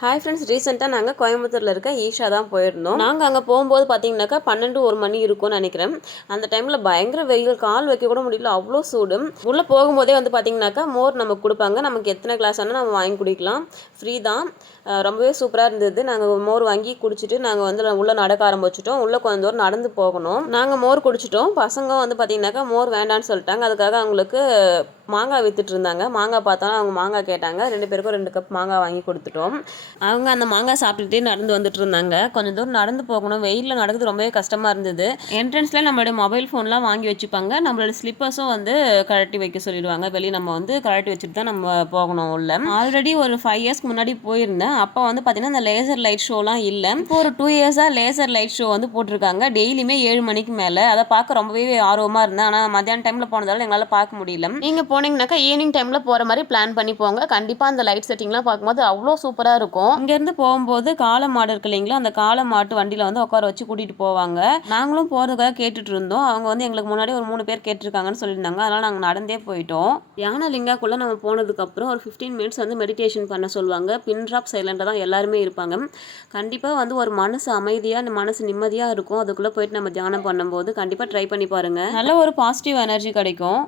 Hi friends ரீசெண்டாக நாங்கள் கோயம்புத்தூரில் இருக்க ஈஷா தான் போயிருந்தோம். நாங்கள் அங்கே போகும்போது பார்த்தீங்கன்னாக்கா பன்னெண்டு ஒரு மணி இருக்கும்னு நினைக்கிறேன். அந்த டைமில் பயங்கர வெயில் கால் வைக்க கூட முடியல அவ்வளோ சூடு. உள்ளே போகும்போதே வந்து பார்த்தீங்கன்னாக்கா மோர் நமக்கு கொடுப்பாங்க. நமக்கு எத்தனை கிளாஸ் ஆனால் நம்ம வாங்கி குடிக்கலாம். ஃப்ரீ தான். ரொம்பவே சூப்பராக இருந்தது. நாங்கள் மோர் வாங்கி குடிச்சிட்டு நாங்கள் வந்து உள்ளே நடக்க ஆரம்பிச்சிட்டோம். உள்ளே கொஞ்சம் தூரம் நடந்து போகணும். நாங்கள் மோர் குடிச்சிட்டோம். பசங்க வந்து பார்த்தீங்கன்னாக்கா மோர் வேண்டான்னு சொல்லிட்டாங்க. அதுக்காக அவங்களுக்கு மாங்காய் விற்றுட்டு இருந்தாங்க மாங்காய் பார்த்தோன்னா அவங்க மாங்காய் கேட்டாங்க. ரெண்டு பேருக்கும் ரெண்டு கப் மாங்காய் வாங்கி கொடுத்துட்டோம். அவங்க அந்த மாங்காய் சாப்பிட்டுட்டே நடந்து வந்துட்டு இருந்தாங்க கொஞ்சம் தூரம் நடந்து போகணும். வெயிலில் நடக்குது ரொம்பவே கஷ்டமாக இருந்தது. என்ட்ரன்ஸில் நம்மளுடைய மொபைல் ஃபோன்லாம் வாங்கி வச்சுப்பாங்க. நம்மளோட ஸ்லிப்பர்ஸும் வந்து கழட்டி வைக்க சொல்லிடுவாங்க. வெளியே நம்ம வந்து கழட்டி வச்சுட்டு தான் நம்ம போகணும் உள்ள. ஆல்ரெடி ஒரு ஃபைவ் இயர்ஸ்க்கு முன்னாடி போயிருந்தேன். அப்போ வந்து பார்த்தீங்கன்னா அந்த லேசர் லைட் ஷோலாம் இல்லை. இப்போ ஒரு டூ இயர்ஸாக லேசர் லைட் ஷோ வந்து போட்டிருக்காங்க. டெய்லியுமே ஏழு மணிக்கு மேலே. அதை பார்க்க ரொம்பவே ஆர்வமாக இருந்தேன். ஆனால் மத்தியான டைமில் போனதால எங்களால் பார்க்க முடியல. நீங்கள் போனீங்கன்னாக்கா ஈவினிங் டைமில் போகிற மாதிரி பிளான் பண்ணி போங்க. கண்டிப்பாக அந்த லைட் செட்டிங்லாம் பார்க்கும்போது அவ்வளோ சூப்பராக இருக்கும். இங்கேருந்து போகும்போது காளை மாடு இருக்கு இல்லைங்களா அந்த காளை மாட்டு வண்டியில் வந்து உட்கார வச்சு கூட்டிகிட்டு போவாங்க. நாங்களும் போகிறதுக்காக கேட்டுட்டு இருந்தோம் அவங்க வந்து எங்களுக்கு முன்னாடி ஒரு மூணு பேர் கேட்டிருக்காங்கன்னு சொல்லியிருந்தாங்க. அதனால் நாங்கள் நடந்தே போயிட்டோம். தியான லிங்காக்குள்ளே நம்ம போனதுக்கப்புறம் ஒரு ஃபிஃப்டீன் மினிட்ஸ் வந்து மெடிடேஷன் பண்ண சொல்லுவாங்க. பின் ட்ராப் சைலண்டாக தான் எல்லாருமே இருப்பாங்க. கண்டிப்பாக வந்து ஒரு மனசு அமைதியாக மனசு நிம்மதியாக இருக்கும். அதுக்குள்ளே போயிட்டு நம்ம தியானம் பண்ணும்போது கண்டிப்பாக ட்ரை பண்ணி பாருங்கள் நல்ல ஒரு பாசிட்டிவ் எனர்ஜி கிடைக்கும்.